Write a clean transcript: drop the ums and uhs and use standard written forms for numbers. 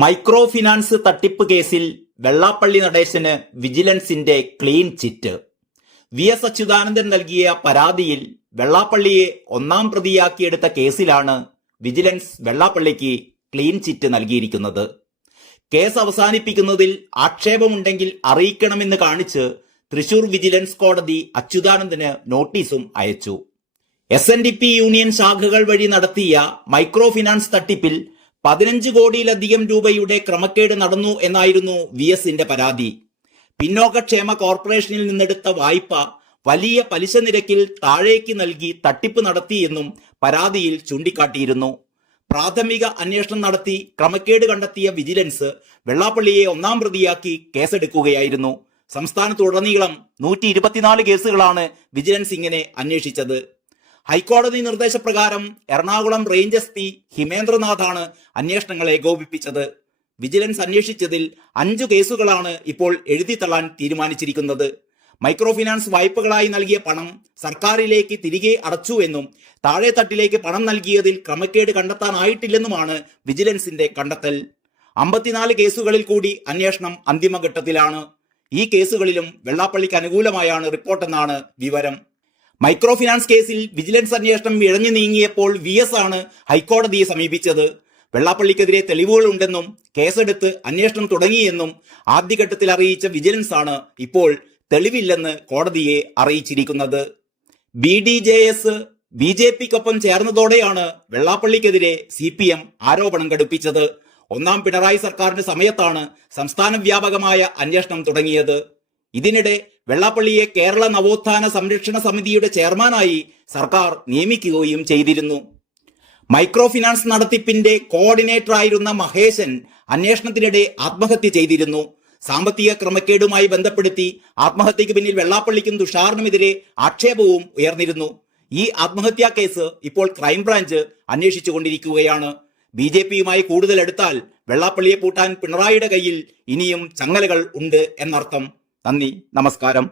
Micro finance തട്ടിപ്പ് കേസിൽ വെള്ളാപ്പള്ളി നടേശന് വിജിലൻസിന്റെ ക്ലീൻ ചിറ്റ്. വി.എസ്. അച്യുതാനന്ദൻ നൽകിയ പരാതിയിൽ വെള്ളാപ്പള്ളിയെ ഒന്നാം പ്രതിയാക്കിയെടുത്ത കേസിലാണ് വിജിലൻസ് വെള്ളാപ്പള്ളിക്ക് ക്ലീൻ ചിറ്റ് നൽകിയിരിക്കുന്നത്. കേസ് അവസാനിപ്പിക്കുന്നതിൽ ആക്ഷേപമുണ്ടെങ്കിൽ അറിയിക്കണമെന്ന് കാണിച്ച് തൃശൂർ വിജിലൻസ് കോടതി അച്യുതാനന്ദന് നോട്ടീസും അയച്ചു. SNDP യൂണിയൻ ശാഖകൾ വഴി നടത്തിയ മൈക്രോ ഫിനാൻസ് തട്ടിപ്പിൽ 15 കോടിയിലധികം രൂപയുടെ ക്രമക്കേട് നടന്നു എന്നായിരുന്നു വി.എസിന്റെ പരാതി. പിന്നോക്കക്ഷേമ കോർപ്പറേഷനിൽ നിന്നെടുത്ത വായ്പ വലിയ പലിശ നിരക്കിൽ താഴേക്ക് നൽകി തട്ടിപ്പ് നടത്തിയെന്നും പരാതിയിൽ ചൂണ്ടിക്കാട്ടിയിരുന്നു. പ്രാഥമിക അന്വേഷണം നടത്തി ക്രമക്കേട് കണ്ടെത്തിയ വിജിലൻസ് വെള്ളാപ്പള്ളിയെ ഒന്നാം പ്രതിയാക്കി കേസെടുക്കുകയായിരുന്നു. സംസ്ഥാനത്തുടനീളം 124 കേസുകളാണ് വിജിലൻസ് ഇങ്ങനെ അന്വേഷിച്ചത്. ഹൈക്കോടതി നിർദ്ദേശപ്രകാരം എറണാകുളം റേഞ്ച് SP ഹിമേന്ദ്രനാഥാണ് അന്വേഷണങ്ങളെ ഏകോപിപ്പിച്ചത്. വിജിലൻസ് അന്വേഷിച്ചതിൽ 5 കേസുകളാണ് ഇപ്പോൾ എഴുതിത്തള്ളാൻ തീരുമാനിച്ചിരിക്കുന്നത്. മൈക്രോ ഫിനാൻസ് വായ്പകളായി നൽകിയ പണം സർക്കാരിലേക്ക് തിരികെ അടച്ചുവെന്നും താഴെത്തട്ടിലേക്ക് പണം നൽകിയതിൽ ക്രമക്കേട് കണ്ടെത്താനായിട്ടില്ലെന്നുമാണ് വിജിലൻസിന്റെ കണ്ടെത്തൽ. 54 കേസുകളിൽ കൂടി അന്വേഷണം അന്തിമഘട്ടത്തിലാണ്. ഈ കേസുകളിലും വെള്ളാപ്പള്ളിക്ക് അനുകൂലമായാണ് റിപ്പോർട്ടെന്നാണ് വിവരം. മൈക്രോ ഫിനാൻസ് കേസിൽ വിജിലൻസ് അന്വേഷണം ഇഴഞ്ഞു നീങ്ങിയപ്പോൾ VS ആണ് ഹൈക്കോടതിയെ സമീപിച്ചത്. വെള്ളാപ്പള്ളിക്കെതിരെ തെളിവുകൾ ഉണ്ടെന്നും കേസെടുത്ത് അന്വേഷണം തുടങ്ങിയെന്നും ആദ്യഘട്ടത്തിൽ അറിയിച്ച വിജിലൻസ് ആണ് ഇപ്പോൾ തെളിവില്ലെന്ന് കോടതിയെ അറിയിച്ചിരിക്കുന്നത്. BDJS BJPക്കൊപ്പം ചേർന്നതോടെയാണ് വെള്ളാപ്പള്ളിക്കെതിരെ CPM ആരോപണം ഘടിപ്പിച്ചത്. ഒന്നാം പിണറായി സർക്കാരിന്റെ സമയത്താണ് സംസ്ഥാന വ്യാപകമായ അന്വേഷണം തുടങ്ങിയത്. ഇതിനിടെ വെള്ളാപ്പള്ളിയെ കേരള നവോത്ഥാന സംരക്ഷണ സമിതിയുടെ ചെയർമാനായി സർക്കാർ നിയമിക്കുകയും ചെയ്തിരുന്നു. മൈക്രോ ഫിനാൻസ് നടത്തിപ്പിന്റെ കോർഡിനേറ്ററായിരുന്ന മഹേശൻ അന്വേഷണത്തിനിടെ ആത്മഹത്യ ചെയ്തിരുന്നു. സാമ്പത്തിക ക്രമക്കേടുമായി ബന്ധപ്പെടുത്തി ആത്മഹത്യക്ക് പിന്നിൽ വെള്ളാപ്പള്ളിക്കും തുഷാറിനുമെതിരെ ആക്ഷേപവും ഉയർന്നിരുന്നു. ഈ ആത്മഹത്യാ കേസ് ഇപ്പോൾ ക്രൈംബ്രാഞ്ച് അന്വേഷിച്ചുകൊണ്ടിരിക്കുകയാണ്. BJPയുമായി കൂടുതൽ എടുത്താൽ വെള്ളാപ്പള്ളിയെ പൂട്ടാൻ പിണറായിയുടെ കയ്യിൽ ഇനിയും ചങ്ങലകൾ ഉണ്ട് എന്നർത്ഥം. നന്ദി, നമസ്കാരം.